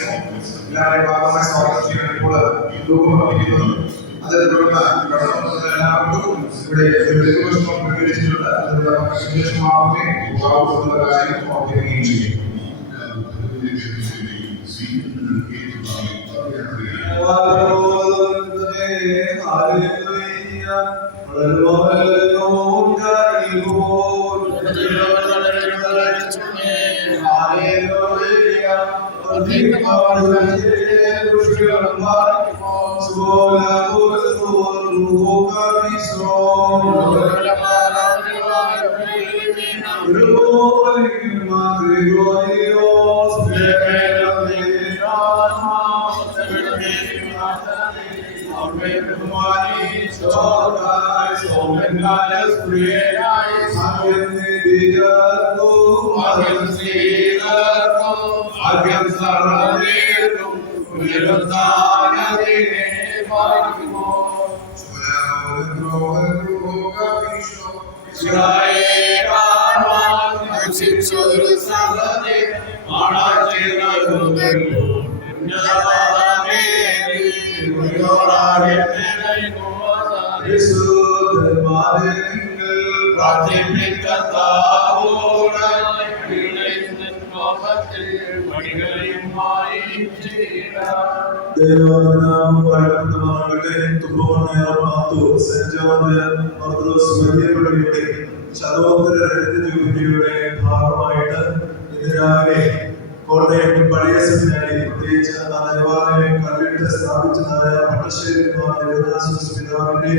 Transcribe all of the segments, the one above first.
എല്ലാവരെയും ഭാഗമായി സ്വാഗതം ചെയ്യാൻ ഇപ്പോൾ രൂപം വഹിക്കുന്നത്. അത് തുടർന്ന് കടന്നു എല്ലാവർക്കും ഇവിടെ ദീർഘവർഷം പ്രകടിച്ചിട്ടുണ്ട്. അതിനുള്ള ശേഷമാവുകയും കാര്യം ഓർമ്മിക്കുകയും ചെയ്യും. ഭാഗമായിട്ട് ഇന്ന് രാവിലെ കോട്ടയം പഴയ സെമിനാരി പ്രത്യേകിച്ച് ആ ദേവാലയം കല്ലിട്ട് സ്ഥാപിച്ചതായ പട്ടശ്ശേരി പിതാവിന്റെ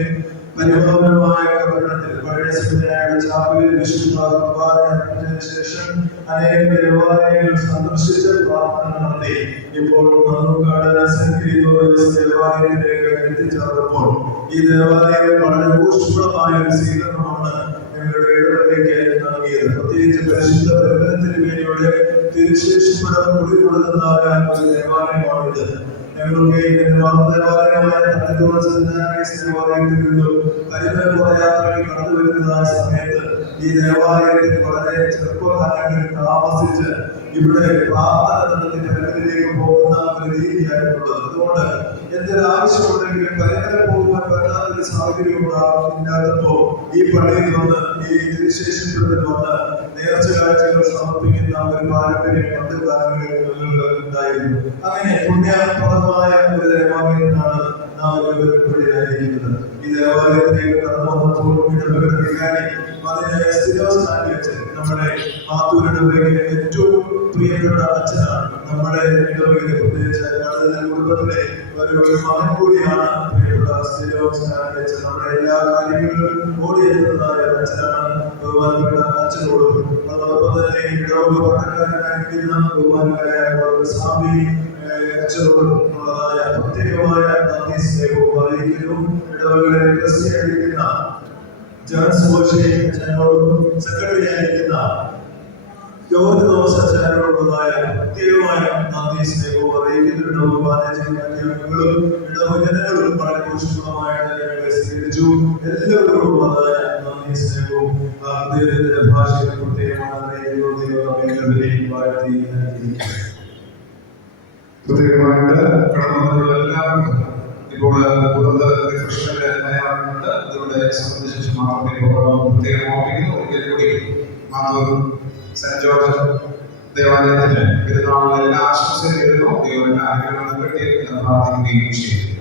പരിപാലനമായ കബറിടത്തിൽ പഴയ സെമിനാരിയുടെ ചാപ്പലിൽ വിശുദ്ധ കുർബാനയർപ്പിച്ചതിന് ശേഷം അനേക ദേവാലയങ്ങൾ സന്ദർശിച്ച് പ്രാർത്ഥന നടത്തി. ഇപ്പോൾ മണ്ണൂർക്കാട് സെന്റ് ഗ്രിഗോറിയസ് ദേവാലയത്തിലേക്ക് എത്തിച്ചേർന്നപ്പോൾ ഈ ദേവാലയം വളരെ ഊഷ്മളമായ ഒരു സ്വീകരണമാണ് ഞങ്ങളുടെ ഇടവകയ്ക്ക് നൽകിയത്. പ്രത്യേകിച്ച് പരിശുദ്ധ പ്രകടനത്തിന് വേണ്ടിയുടെ തിരുശേഷിപ്പടം കുടികൊള്ളുന്നതായ ഒരു ദേവാലയമാണിത്. ഞങ്ങൾക്ക് ദേവാലയമായ ദേവാലയത്തിൽ നിന്നും പരിമലപുര യാത്രയിൽ കടന്നു വരുന്നതായ സമയത്ത് ഈ ദേവാലയത്തിൽ വളരെ ചെറുപ്പകാലങ്ങളിൽ താമസിച്ച് ഇവിടെ പ്രാർത്ഥന നടത്തി പരിമലിലേക്ക് പോകുന്ന ഒരു രീതിയായിട്ടുള്ളത്. അതുകൊണ്ട് എന്തൊരു ആവശ്യമുണ്ടെങ്കിലും പരിമല പോകുവാൻ പറ്റാത്തൊരു സാഹചര്യം ഇല്ലാത്തപ്പോ ഈ പള്ളിയിൽ വന്ന് ഈ തിരുശേഷിപ്പത്തിൽ വന്ന് നേർച്ച കാഴ്ചകൾ സമർപ്പിക്കുന്ന ഒരു പാരമ്പര്യം പണ്ട് കാലങ്ങളിൽ ഉണ്ടായിരുന്നു. അങ്ങനെ പുണ്യപ്രദമായ ഒരു ദേവാലയത്തിനാണ് നാം ഇവിടെയായിരിക്കുന്നത്. ഈ ദേവാലയത്തിലേക്ക് കടന്നു വന്നപ്പോൾ ഇടവകയുടെ വികാരി അതിനെ സ്ഥിരസ്ഥാനം വെച്ച് നമ്മുടെ മാത്തൂരിടവകയിലെ ഏറ്റവും പ്രിയപ്പെട്ട അച്ഛനാണ്. നമ്മുടെ ഇടവകയിലെ പ്രത്യേകിച്ച് കുടുംബത്തിലെ ഒരു മകൻ കൂടിയാണ് പ്രിയപ്പെട്ട സ്ഥിരസ്ഥാനം വെച്ച് നമ്മുടെ എല്ലാ കാര്യങ്ങളിലും ഓടിയെത്തുന്നതായ അച്ഛനാണ്. ബഹുമാനപ്പെട്ട അച്ഛനോടും അതോടൊപ്പം തന്നെ ഇടവക പട്ടക്കാരനായിരിക്കുന്ന ബഹുമാനായ സ്വാമി അച്ഛനോടും ഉള്ളതായ പ്രത്യേകമായ നന്ദി സ്നേഹവും അറിയിക്കുന്നു. ഇടവകളെ ക്രിസ്ത്യാനിക്കുന്ന ജനസോഷയോടും സെക്രട്ടറി ആയിരിക്കുന്ന ജോർജ് തോമസ് അച്ഛനോടുള്ളതായ പ്രത്യേകമായ നന്ദി സ്നേഹവും അറിയിക്കുന്നുണ്ട്. മാനേജ്മെന്റുകളും ഇടവജനങ്ങളും വളരെ ഊഷ്മളമായിട്ട് ഞങ്ങളെ സ്വീകരിച്ചു. എല്ലാവരോടും ഉള്ളതായ നന്ദി സ്നേഹവും ദൈവത്തിന്റെ ഭാഷയിൽ പ്രത്യേകമാണ്. പ്രത്യേകമായിട്ട് കടന്നു എല്ലാവർക്കും ഇപ്പോൾ റിഫ്രഷ്മെന്റ് തയ്യാറുണ്ട്. അതിലൂടെ സംബന്ധിച്ച ശേഷം മാത്രമേ പ്രത്യേകം ഓർമ്മിക്കുന്നു. ഒരിക്കൽ കൂടി മാത്തൂർ സെന്റ് ജോർജ് ദേവാലയത്തിന് പെരുന്നാളിൽ എല്ലാ ആശംസകളും ദൈവം എല്ലാ അനുഗ്രഹങ്ങളും കിട്ടി എന്ന് പ്രാർത്ഥിക്കുകയും ചെയ്യും.